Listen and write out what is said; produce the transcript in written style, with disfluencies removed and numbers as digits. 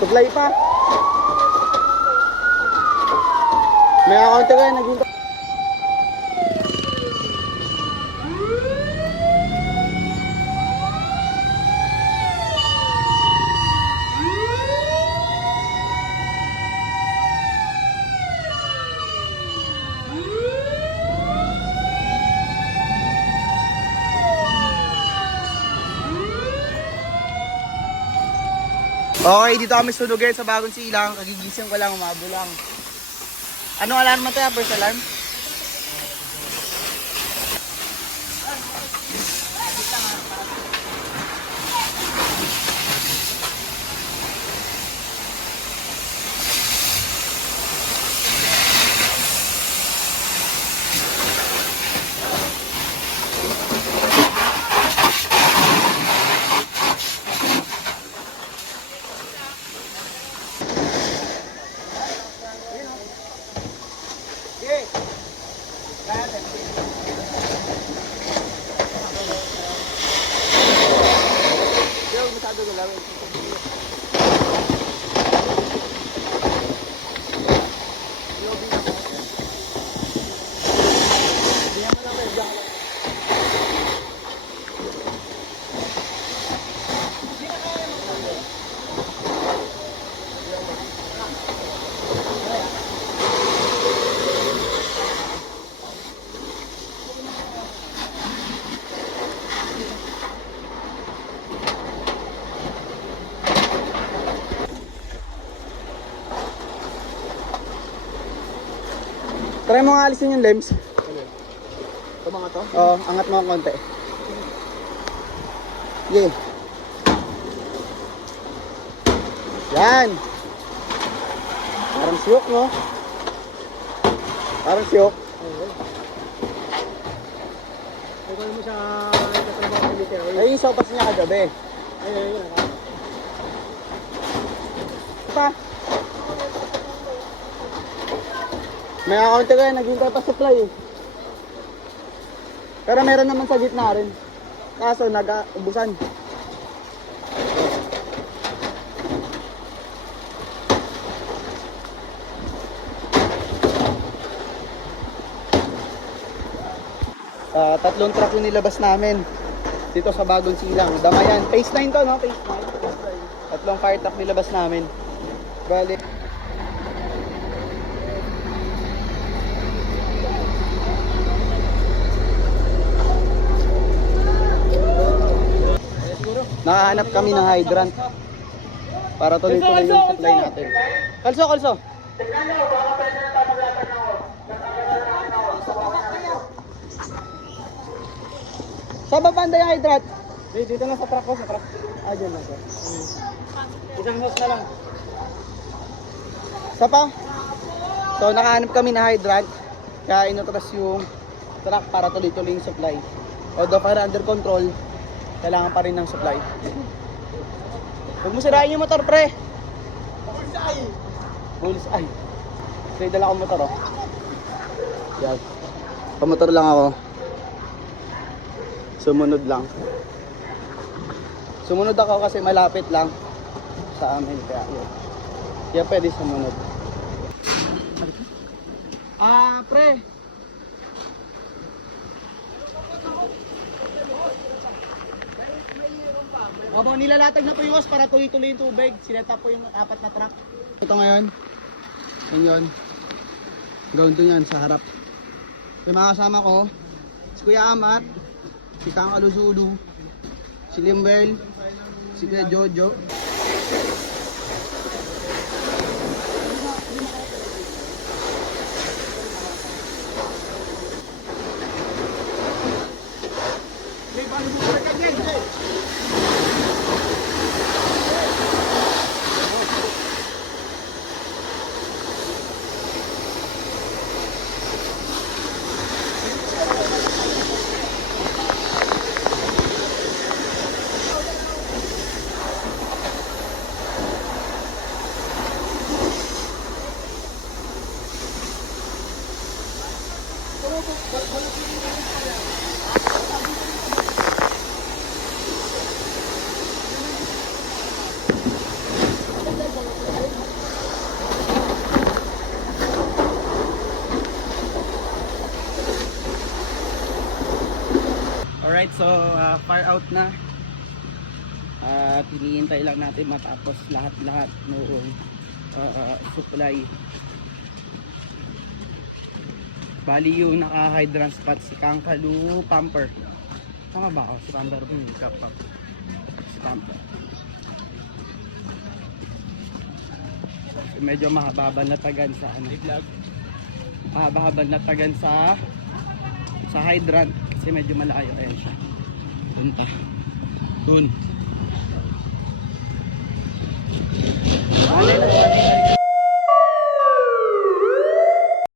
Supply pa. May account ka, naging... Okay, dito kami sunugin sa bagong silang. Kagigising ko lang, umabo lang. Anong alarm mo tayo? First alarm? Try mo nga alisin yung lens. Ito mga to? Oo, angat mo ang konti. Yeah. Yan. Parang siyok, no? Parang siyok. Ikaw mo sa katrabaho ng military. Ay, yung sopas niya kagabi. Ayun. Pa. May account ka, naghintay pa supply eh. Pero meron naman sa gitna rin. Kaso nag-ubusan. Tatlong truck yung nilabas namin dito sa bagong silang. Damayan. Phase 9 to, no? Phase 9. Tatlong fire truck nilabas namin. Bali. Nakahanap kami ng hydrant para tuloy-tuloy yung supply natin. Kalso! Saan ba banda yung hydrant? Dito na sa truck ko, sa truck. Ah, dyan lang sir. Isang hose na lang. Sa pa? So nakahanap kami ng hydrant. Kaya inatras yung truck para tuloy-tuloy yung supply. Although para under control, kailangan pa rin ng supply. Huwag mo sirain yung motor, pre. Bullseye. Pre, dala akong motor, oh. Yan. Pamotor lang ako. Sumunod lang. Sumunod ako kasi malapit lang sa amin. Kaya yun. Kaya pwede sumunod. Pre. Opo, nilalatag na po yung para tuloy-tuloy yung tubig. Sineta po yung 4 na truck. Ito ngayon. Yan yun. Gawin to yan sa harap. Yung mga kasama ko, si Kuya Amat, si Kang Alusulu, si Limbel, si Kuya Jojo. Alright, so far out na. At hinihintay lang natin matapos lahat-lahat noong supply. Bali yung naka-hydrant spot si Kangkalu Pumper. Tama ba ako? Si Pumper. Kapag. Si Pumper. So, medyo mahaba na tagan sa ano. Mahaba na tagan sa hydrant. Kasi medyo malayo. Ayan siya. Punta. Dun. Bali,